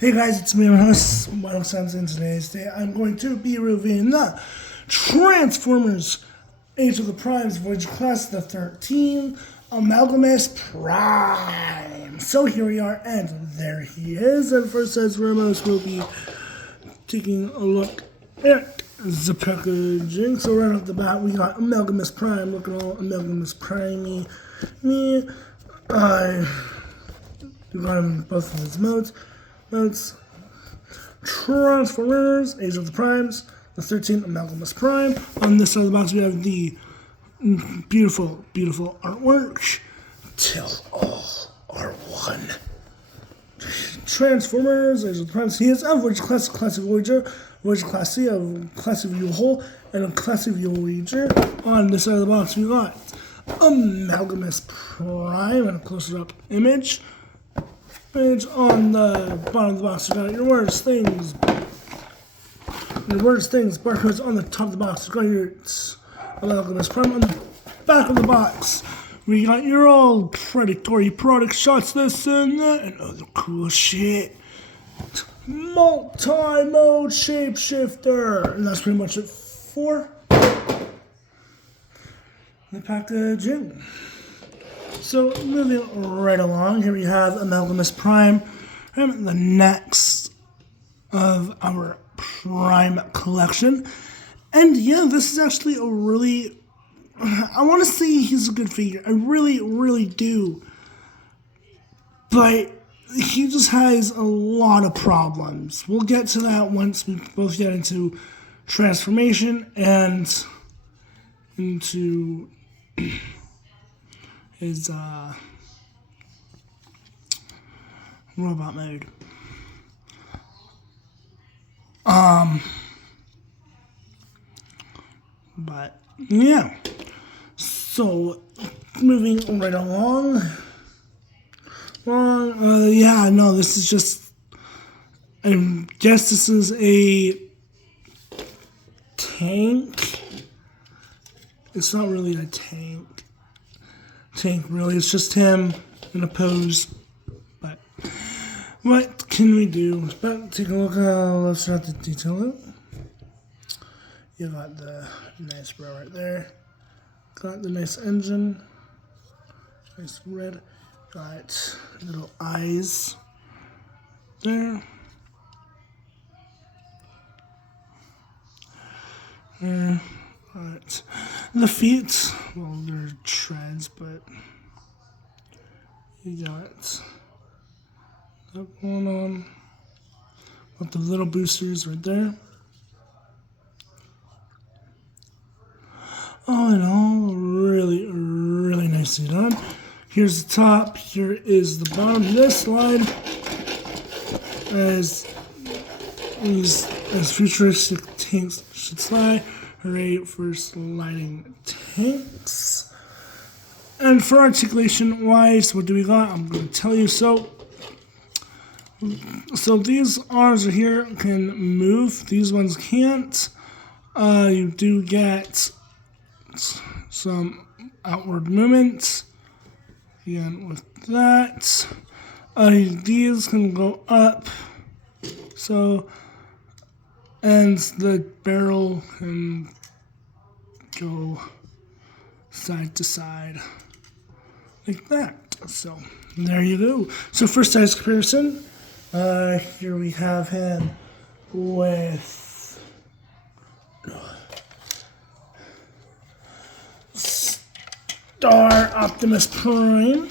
Hey guys, it's me, your host, Wyatt, and today's day I'm going to be reviewing the Transformers Age of the Primes Voyager Class the 13 Amalgamous Prime. So here we are, and there he is. And first, as foremost, we'll be taking a look at the packaging. So right off the bat, we got Amalgamous Prime, looking all Amalgamous Prime-y. We got him in both of his modes. Transformers, Age of the Primes, the 13th Amalgamous Prime. On this side of the box, we have the beautiful, beautiful artwork. Till all are one. Transformers, Age of the Primes. He is of Voyager Class, Classic Voyager, Voyager Class C, of Classic View Whole, and a Classic View Voyager. On this side of the box, we got Amalgamous Prime and a closer-up image. On the bottom of the box, you got your worst things. Barcodes on the top of the box. You got your Amalgamous Prime. On the back of the box, we got your old predatory product shots, this and that, and other cool shit. Multi-mode shapeshifter. And that's pretty much it for the packaging. So moving right along, here we have Amalgamous Prime, and the next of our Prime collection. And yeah, this is actually a really, I want to say he's a good figure. I really, really do. But he just has a lot of problems. We'll get to that once we both get into transformation and into his robot mode. But yeah. So moving right along. Yeah, no, this is just, I guess this is a tank. It's not really a tank really, it's just him in a pose. But what can we do? But take a look at let's start the detail out. You got the nice bro right there. Got the nice engine. Nice red. Got little eyes there. Right. The feet, well, they're treads, but you got that going on. Got the little boosters right there. All in all, really, really nicely done. Here's the top. Here is the bottom. This slide as futuristic tanks should slide. Hooray for sliding tanks. And for articulation wise, what do we got? I'm going to tell you. So these arms are here can move. These ones can't. You do get some outward movement. Again, with that. These can go up. So, and the barrel can go side to side like that. So there you go. So for size comparison, here we have him with Star Optimus Prime.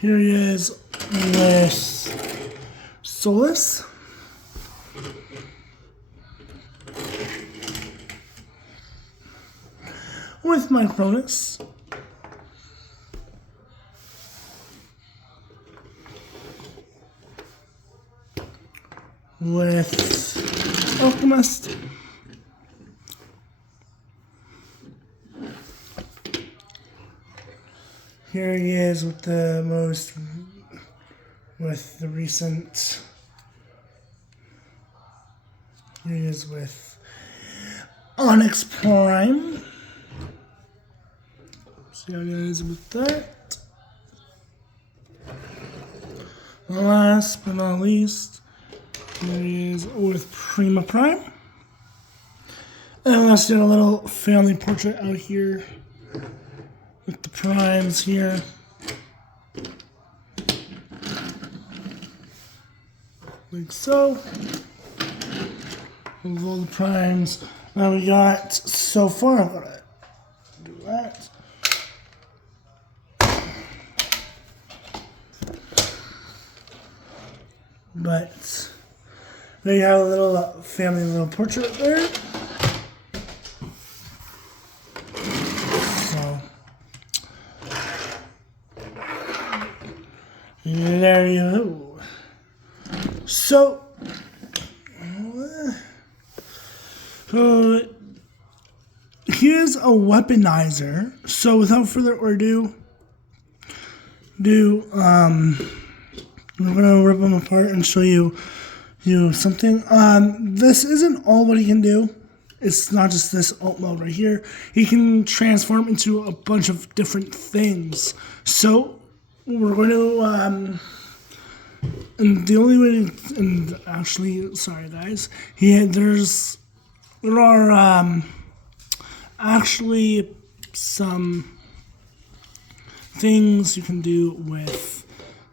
Here he is with Solus. With Micronus. With Alchemist. Here he is with the recent. Here he is with Onyx Prime. See how it is with that. Last but not least, there he is with Prima Prime. And let's do a little family portrait out here with the primes here. Like so. With all the primes that we got so far. I'm gonna do that. But there you have a little family little portrait there. So there you go. So here's a weaponizer. So without further ado, we're gonna rip them apart and show you something. This isn't all what he can do. It's not just this alt mode right here. He can transform into a bunch of different things. So we're going to and the only way to, and actually, sorry guys, there are actually some things you can do with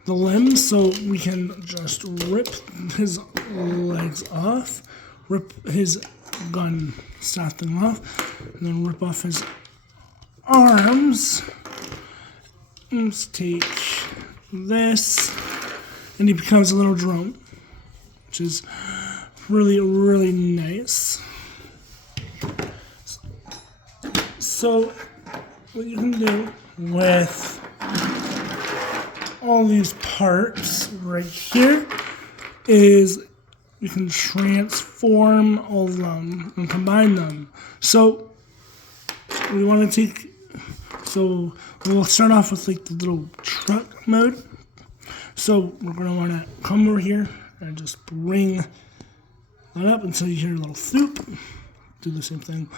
the limbs, so we can just rip his legs off, rip his gun staff thing off, and then rip off his arms. Let's take this, and he becomes a little drone, which is really, really nice. So, what you can do with all these parts right here is you can transform all of them and combine them. So we want to take, so we'll start off with like the little truck mode. So we're going to want to come over here and just bring that up until you hear a little swoop. Do the same thing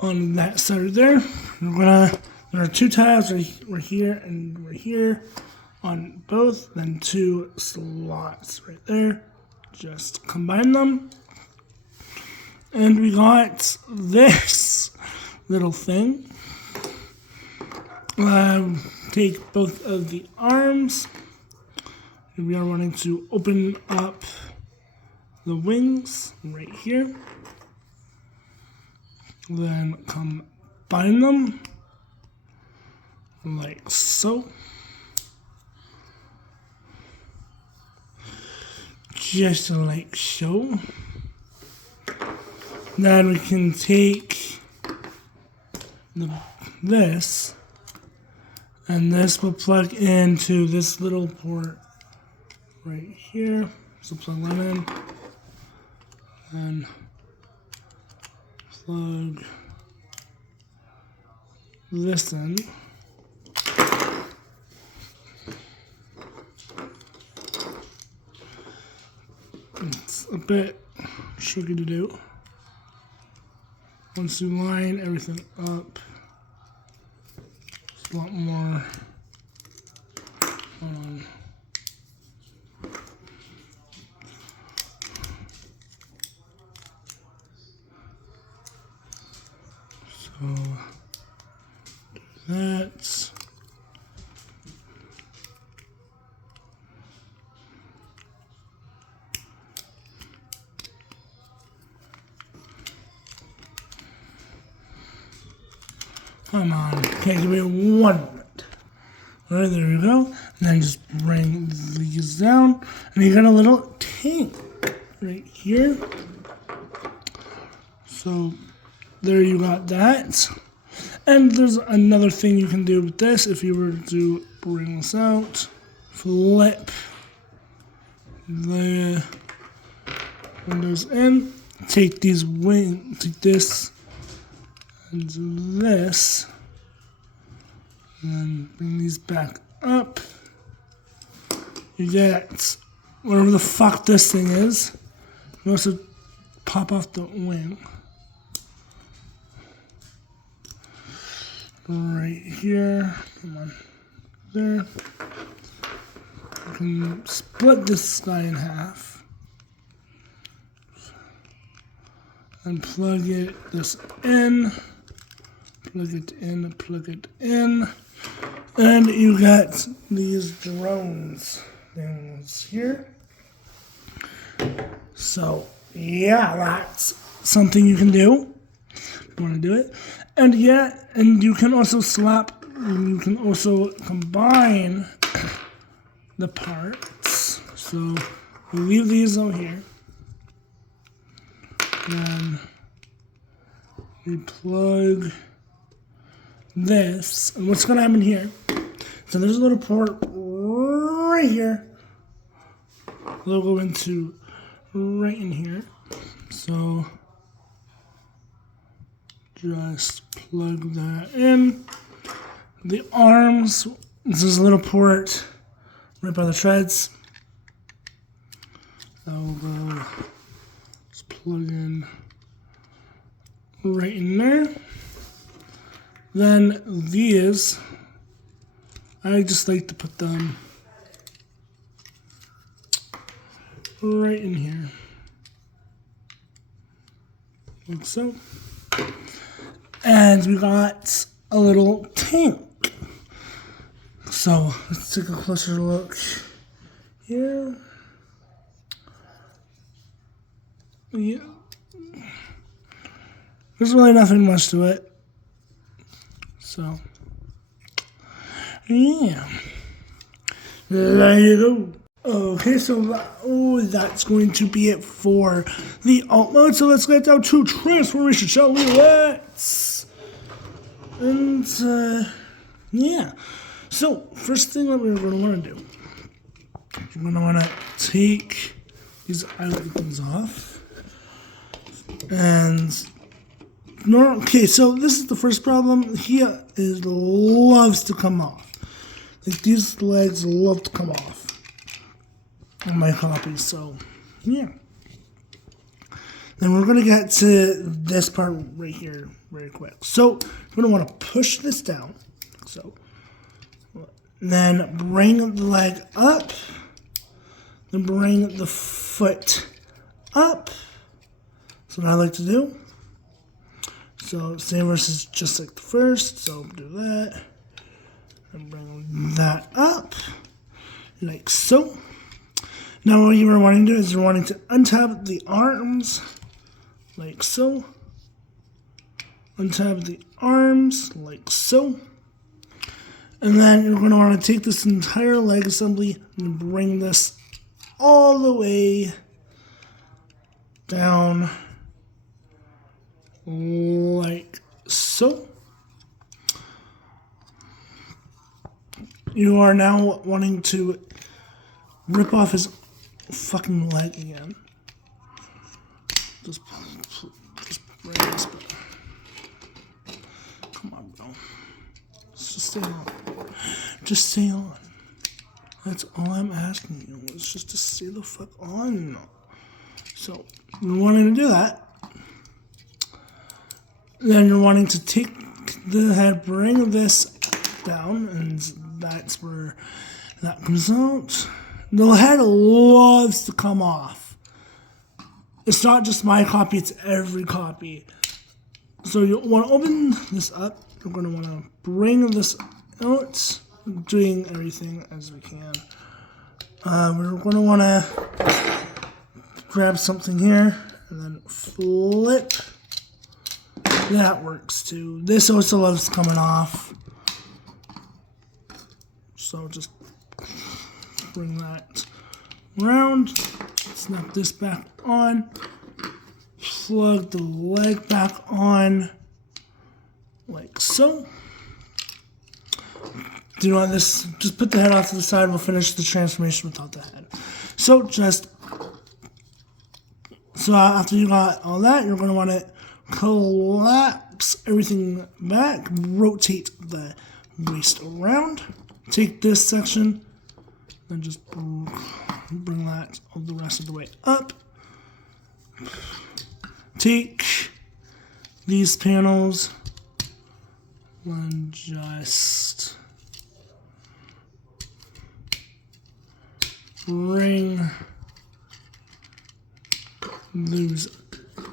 on that side right there. There are two tabs right here and right here on both, then two slots right there. Just combine them. And we got this little thing. Take both of the arms. And we are wanting to open up the wings right here. Then combine them like so. Just like so. Then we can take this, and this will plug into this little port right here. So plug that in, and plug this in. It's a bit tricky to do. Once you line everything up, it's a lot more. So that's. Come on, okay, give me 1 minute. Alright, there we go. And then just bring these down. And you got a little tank right here. So, there you got that. And there's another thing you can do with this if you were to bring this out. Flip the windows in. Take these take this and do this, and then bring these back up. You get whatever the fuck this thing is. You also pop off the wing. right here. Come on. There. You can split this guy in half. And plug this in. Plug it in, plug it in. And you got these drones things here. So, yeah, that's something you can do. You want to do it. And yeah, and you can also you can also combine the parts. So, we'll leave these out here. Then we plug this. And what's going to happen here? So there's a little port right here. It'll go into right in here. So just plug that in. The arms, this is a little port right by the treads. That will go, just plug in right in there. Then these, I just like to put them right in here, like so. And we got a little tank. So let's take a closer look here. Yeah. There's really nothing much to it. So, yeah. There you go. Okay, so that's going to be it for the alt mode. So let's get down to transformation, shall we? Let's. And, yeah. So, first thing that we're going to want to do, you're going to want to take these island things off. And, no, okay, so this is the first problem. He loves to come off. Like, these legs love to come off on my copy, so, yeah. Then we're going to get to this part right here very quick. So, we're going to want to push this down. So, then bring the leg up. Then bring the foot up. That's what I like to do. So, same versus just like the first. So, do that. And bring that up. Like so. Now, what you are wanting to do is you're wanting to untap the arms. Like so. Untap the arms. Like so. And then you're going to want to take this entire leg assembly and bring this all the way down like so. You are now wanting to rip off his fucking leg again. Just bring this back. Come on, bro. Let's just stay on. Just stay on. That's all I'm asking you. Is just to stay the fuck on. So, you're wanting to do that. Then you're wanting to take the head, bring this down, and that's where that comes out. The head loves to come off. It's not just my copy, it's every copy. So you want to open this up. You're going to want to bring this out, doing everything as we can. We're going to want to grab something here and then flip. That works too. This also loves coming off. So just bring that around. Snap this back on. Plug the leg back on. Like so. Do you want this? Just put the head off to the side. We'll finish the transformation without the head. So after you got all that, you're going to want to collapse everything back. Rotate the waist around. Take this section and just bring that all the rest of the way up. Take these panels and just bring those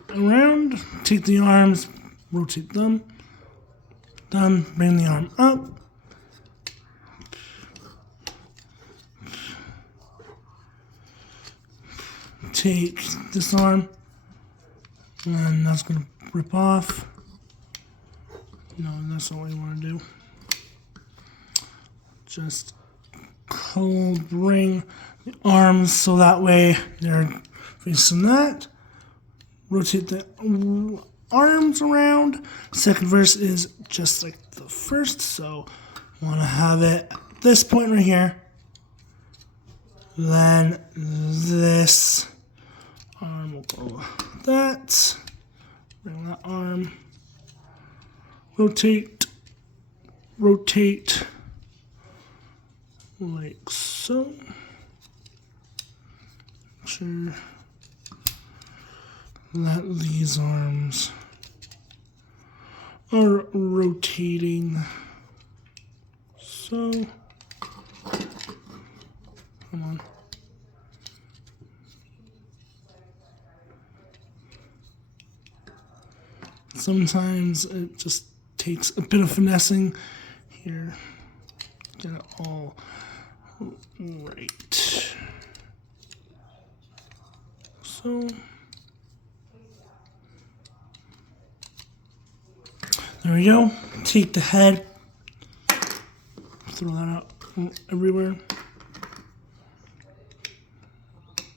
around, take the arms, rotate them, then bring the arm up, take this arm, and that's going to rip off. No, that's not what you want to do. Just bring the arms so that way they're facing that. Rotate the arms around. Second verse is just like the first, so I want to have it at this point right here. Then this arm will go like that. Bring that arm. Rotate. Rotate. Like so. Make sure that these arms are rotating. So, come on. Sometimes it just takes a bit of finessing here. Get it all right. So, there we go. Take the head, throw that out everywhere.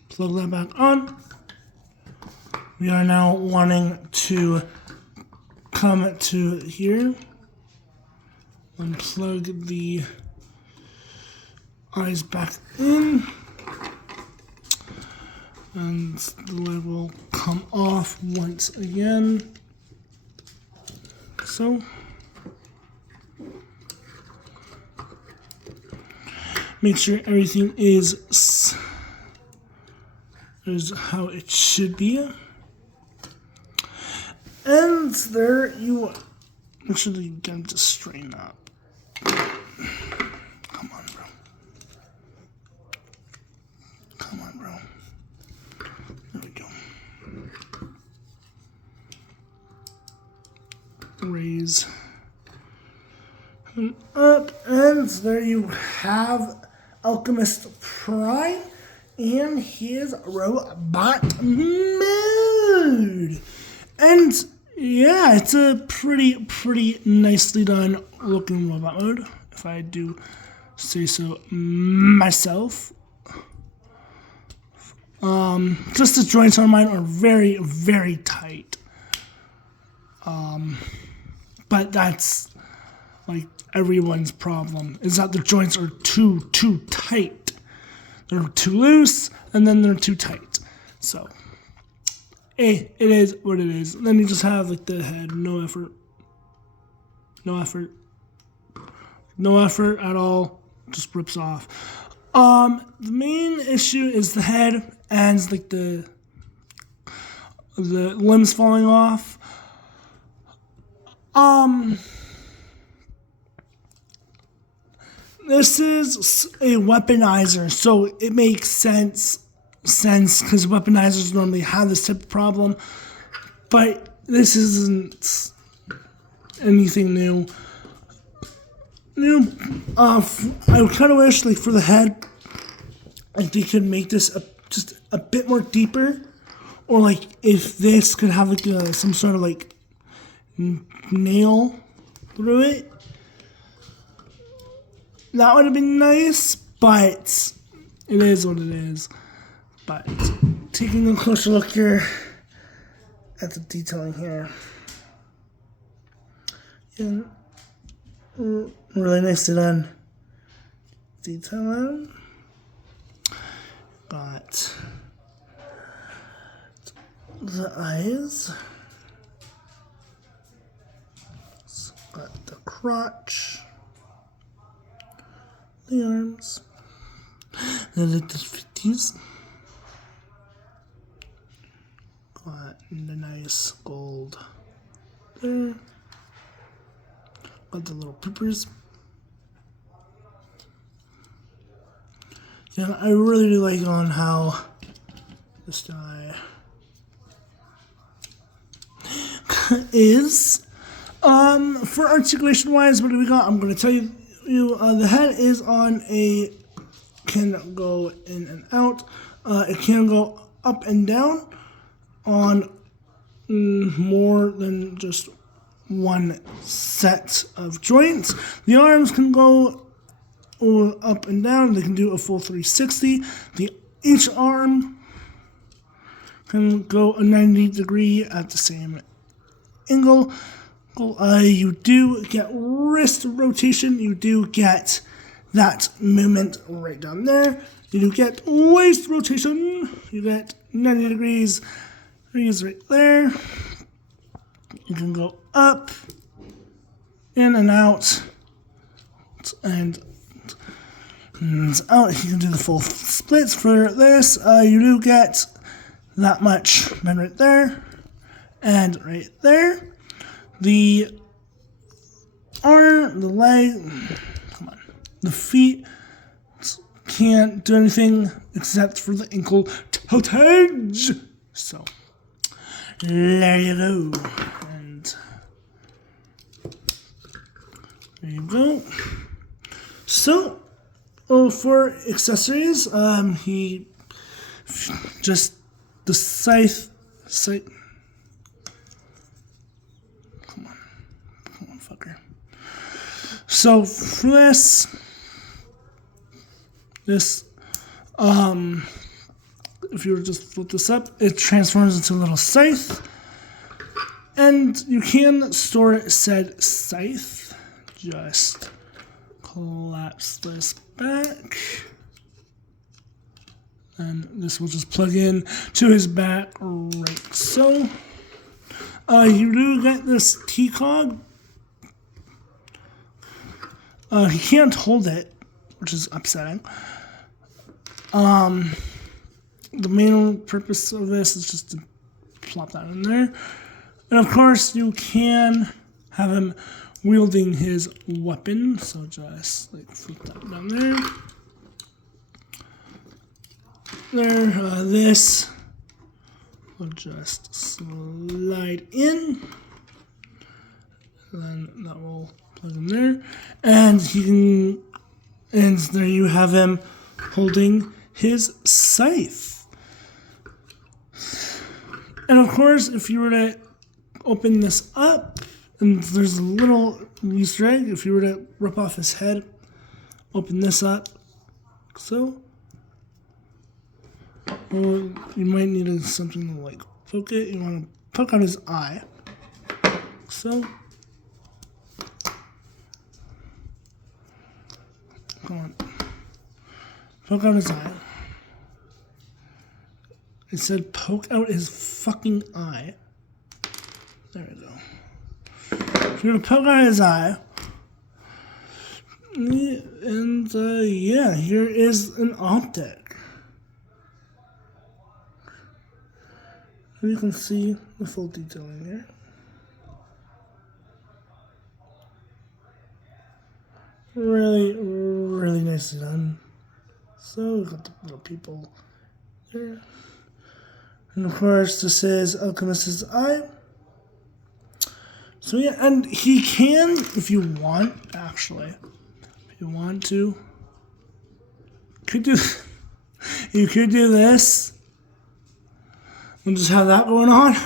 Plug that back on. We are now wanting to come to here and plug the eyes back in. And the lid will come off once again. So, make sure everything is how it should be. And there you actually get to straighten up. Come on, bro. Come on, bro. There we go. Raise him up, and there you have Alchemist Prime and his robot mode. And yeah, it's a pretty nicely done looking robot mode, if I do say so myself. Just the joints on mine are very tight. But that's like everyone's problem, is that the joints are too tight. They're too loose, and then they're too tight. So, it is what it is. Then you just have like the head, no effort at all, just rips off. The main issue is the head and like the limbs falling off. This is a weaponizer, so it makes sense because weaponizers normally have this type of problem, but this isn't anything new. I kind of wish, like, for the head, like, they could make this just a bit more deeper, or like if this could have like some sort of like nail through it. That would have been nice, but it is what it is. But taking a closer look here at the detailing here. Yeah, really nicely done detailing. Got the eyes. Got the crotch. The arms, the little fitties. Got the nice gold there. got the little poopers. Yeah, I really do like on how this guy is. For articulation wise, what do we got? I'm going to tell you, the head is on a, can go in and out. It can go up and down on more than just one set of joints. The arms can go up and down. They can do a full 360. Each arm can go a 90 degree at the same angle. You do get wrist rotation. You do get that movement right down there. You do get waist rotation. You get 90 degrees right there. You can go up, in and out, and out. You can do the full splits for this. You do get that much bend right there and right there. The arm, the leg, come on, the feet can't do anything except for the ankle touch. So there you go, and there you go. So, for accessories, he just the scythe. Come on, fucker. So for this, if you were to just flip this up, it transforms into a little scythe, and you can store said scythe. Just collapse this back, and this will just plug in to his back right so. You do get this T-cog. He can't hold it, which is upsetting. The main purpose of this is just to plop that in there. And of course, you can have him wielding his weapon. So just like flip that down there. This will just slide in. And then that will plug in there. And there you have him holding his scythe. And of course, if you were to open this up, and there's a little Easter egg, if you were to rip off his head, open this up, so. Or you might need something to like poke it. You want to poke out his eye, so. Come on. Poke out his eye. It said poke out his fucking eye. There we go. So you're gonna poke out his eye. And yeah, here is an optic. You can see the full detailing here. Really, really nicely done. So we've got the little people there. And of course, this is Alchemist's eye. So yeah, and he can, if you want, actually, if you want to, you could do this and just have that going on.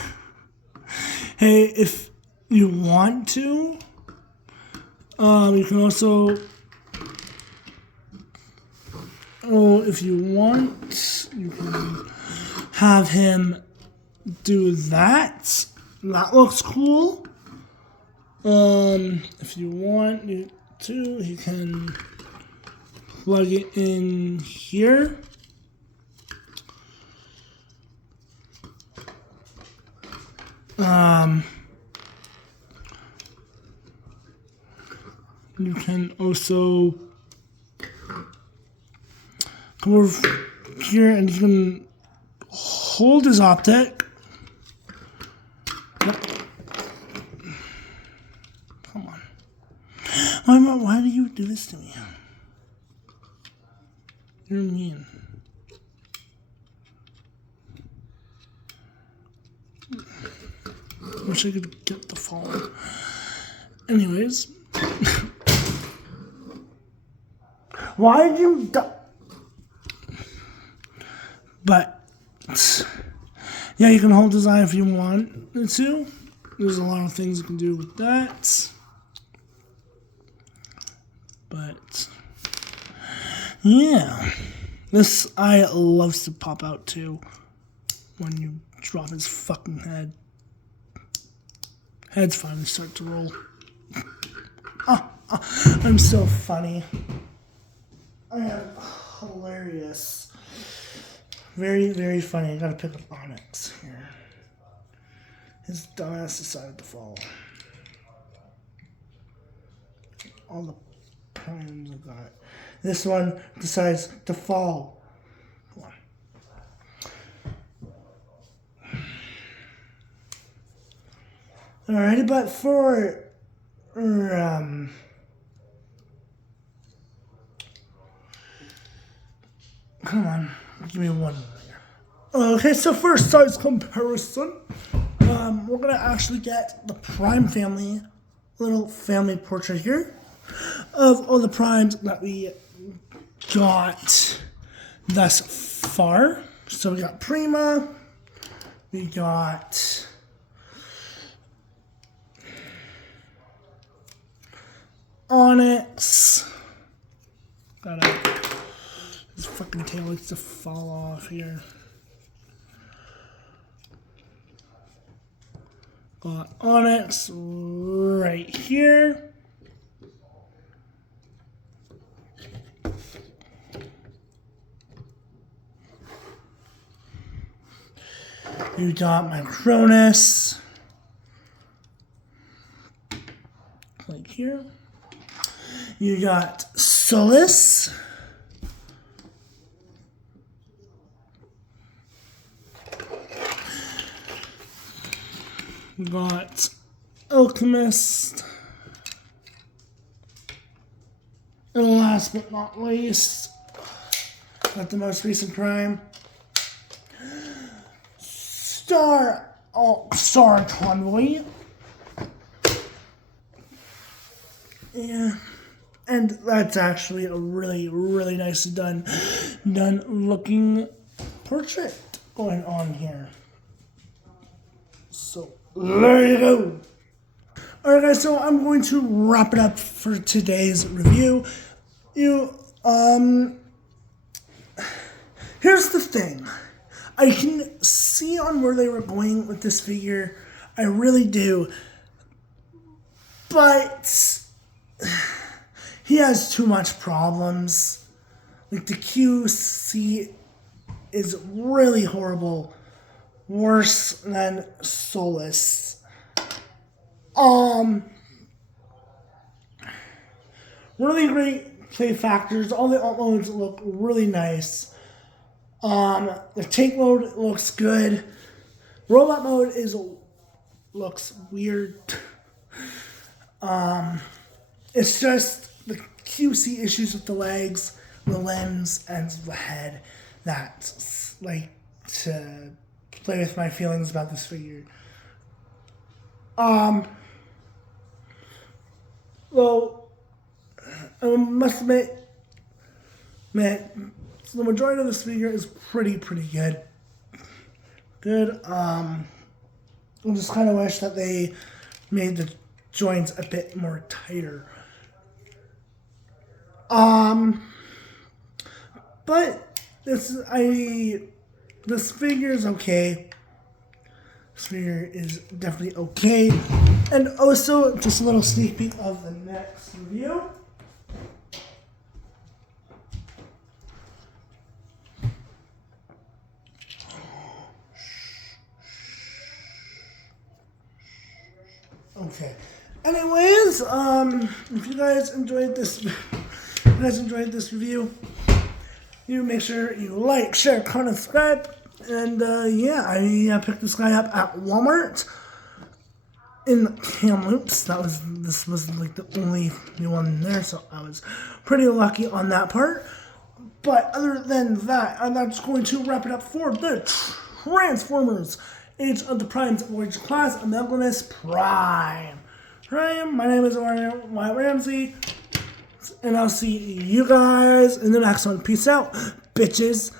Hey, if you want to, you can also, if you want, you can have him do that. That looks cool. If you want to, he can plug it in here. You can also come over here and you can hold his optic. Come on. Why do you do this to me? You're mean. Wish I could get the phone. Anyways. Why did you die? But, yeah, you can hold his eye if you want to. There's a lot of things you can do with that. But, yeah. This eye loves to pop out too when you drop his fucking head. Heads finally start to roll. I'm so funny. I am hilarious. Very, very funny. I gotta pick up Onyx here. His dumbass decided to fall. All the primes I got. This one decides to fall. Come on. Alrighty, but for come on, give me one. Okay, so for size comparison, we're gonna actually get the prime family, little family portrait here of all the primes that we got thus far. So we got Prima, we got Onyx, his fucking tail likes to fall off here. Got Onyx right here. You got my Cronus right here. You got Solus. We got Alchemist. And last but not least, got the most recent prime. Star Convoy. Yeah. And that's actually a really, really nice done looking portrait going on here. So there you go. Alright guys, so I'm going to wrap it up for today's review. Here's the thing. I can see on where they were going with this figure. I really do. But he has too much problems. Like the QC is really horrible. Worse than Solus. Really great play factors. All the alt modes look really nice. The tank mode looks good. Robot mode looks weird. It's just the QC issues with the legs, the lens, and the head that's like to play with my feelings about this figure. Well, I must admit, man, the majority of this figure is pretty good. I just kind of wish that they made the joints a bit more tighter. But this figure is okay. This figure is definitely okay. And also, just a little sneak peek of the next review. Okay. Anyways, if you guys enjoyed this review, you make sure you like, share, comment, subscribe. And yeah, I picked this guy up at Walmart. in Kamloops. This was like the only new one in there, so I was pretty lucky on that part. But other than that, that's going to wrap it up for the Transformers Age of the Primes Voyager class Amalgamous Prime. My name is Wyatt Ramsey, and I'll see you guys in the next one. Peace out, bitches.